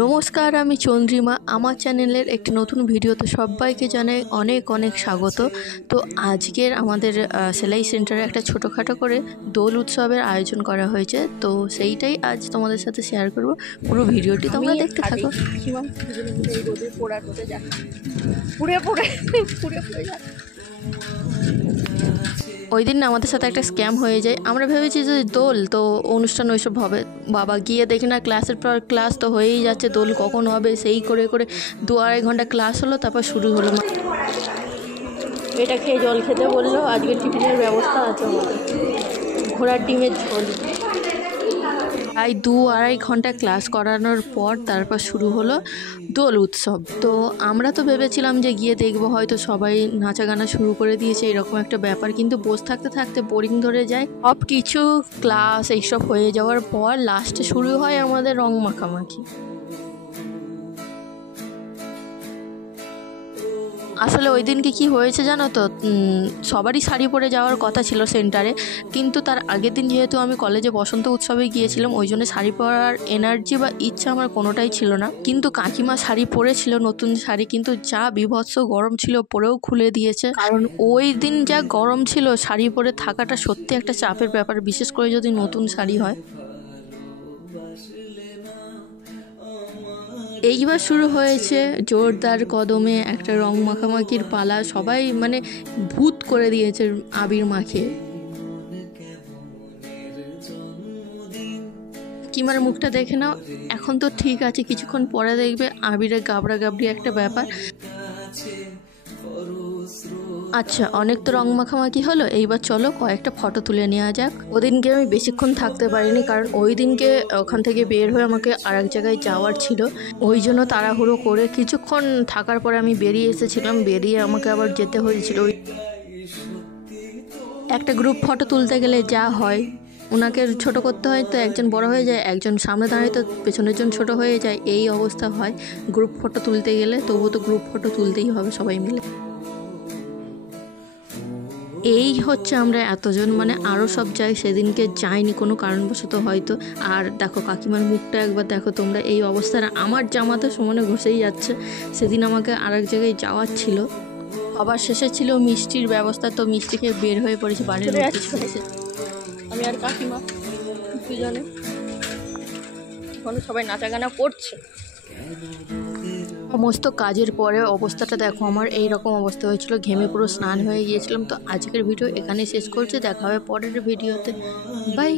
নমস্কার, আমি চন্দ্রিমা। আমার চ্যানেলের একটি নতুন ভিডিওতে সবাইকে জানাই অনেক অনেক স্বাগত। তো আজকের আমাদের সেলাই সেন্টারে একটা ছোটোখাটো করে দোল উৎসবের আয়োজন করা হয়েছে, তো সেইটাই আজ তোমাদের সাথে শেয়ার করব। পুরো ভিডিওটি তোমরা দেখতে থাকো। ওই দিন না আমাদের সাথে একটা স্ক্যাম হয়ে যায়। আমরা ভেবেছি যে দোল তো অনুষ্ঠান ওইসব হবে, বাবা গিয়ে দেখি না ক্লাসের পর ক্লাস তো হয়েই যাচ্ছে, দোল কখন হবে সেই করে করে 2-2.5 ঘন্টা ক্লাস হলো, তারপর শুরু হলো। এটা খেয়ে জল খেতে বললো। আজকে টিফিনের ব্যবস্থা আছে আমাদের, ঘোড়ার ডিমের ঝোল। প্রায় 2-2.5 ঘন্টা ক্লাস করানোর পর তারপর শুরু হলো দোল উৎসব। তো আমরা তো ভেবেছিলাম যে গিয়ে দেখবো, হয়তো সবাই নাচা গানা শুরু করে দিয়েছে এরকম একটা ব্যাপার, কিন্তু বসে থাকতে থাকতে বোরিং ধরে যায়। সব কিছু ক্লাস এইসব হয়ে যাওয়ার পর লাস্টে শুরু হয় আমাদের রং মাখামাখি। আসলে ওই দিনকে কি হয়েছে জানো তো, সবারই শাড়ি পরে যাওয়ার কথা ছিল সেন্টারে, কিন্তু তার আগের দিন যেহেতু আমি কলেজে বসন্ত উৎসবে গিয়েছিলাম, ওই জন্য শাড়ি পরার এনার্জি বা ইচ্ছা আমার কোনোটাই ছিল না। কিন্তু কাকিমা শাড়ি পরেছিল, নতুন শাড়ি, কিন্তু যা বিভৎস গরম ছিল, পরেও খুলে দিয়েছে। কারণ ওই দিন যা গরম ছিল, শাড়ি পরে থাকাটা সত্যি একটা চাপের ব্যাপার, বিশেষ করে যদি নতুন শাড়ি হয়। এইবার শুরু হয়েছে জোরদার কদমে একটা রং মাখামাখির পালা। সবাই মানে ভূত করে দিয়েছে আবির মাখিয়ে। কিমার মুখটা দেখে নাও, এখন তো ঠিক আছে, কিছুক্ষণ পরে দেখবে আবিরের গাবড়া গাবড়ি একটা ব্যাপার। আচ্ছা, অনেক তো রং মাখামাখি হলো, এইবার চলো কয়েকটা ফটো তুলে নেওয়া যাক। ওদিনকে আমি বেশিক্ষণ থাকতে পারিনি, কারণ ওই দিনকে ওখান থেকে বের হয়ে আমাকে আর এক জায়গায় যাওয়ার ছিল, ওই জন্য তাড়াহুড়ো করে কিছুক্ষণ থাকার পরে আমি বেরিয়ে এসেছিলাম। বেরিয়ে আমাকে আবার যেতে হয়েছিল। একটা গ্রুপ ফটো তুলতে গেলে যা হয়, ওনাকে ছোট করতে হয় তো একজন বড় হয়ে যায়, একজন সামনে দাঁড়ায় তো পেছনের জন ছোট হয়ে যায়, এই অবস্থা হয় গ্রুপ ফটো তুলতে গেলে। তবুও তো গ্রুপ ফটো তুলতেই হবে সবাই মিলে। এই হচ্ছে আমরা এতজন, মানে আরও সব জায়গায় সেদিনকে যাইনি কোনো কারণবশত হয়তো। আর দেখো কাকিমার মুখটা একবার দেখো তোমরা, এই অবস্থাটা আমার জামা তো সমানে ঘষেই যাচ্ছে। সেদিন আমাকে আর এক জায়গায় যাওয়ার ছিল। আবার শেষে ছিল মিষ্টির ব্যবস্থা, তো মিষ্টি খেয়ে বের হয়ে পড়েছি বাড়ির উদ্দেশ্যে। আমি আর কাকিমা দুজনে এখন সবাই নাচা গানা করছে। সমস্ত কাজের পরে অবস্থাটা দেখো, আমার এই রকম অবস্থা হয়েছিল, ঘেমে পুরো স্নান হয়ে গিয়েছিলাম। তো আজকের ভিডিও এখানে শেষ করছি, দেখা হবে পরের ভিডিওতে। বাই।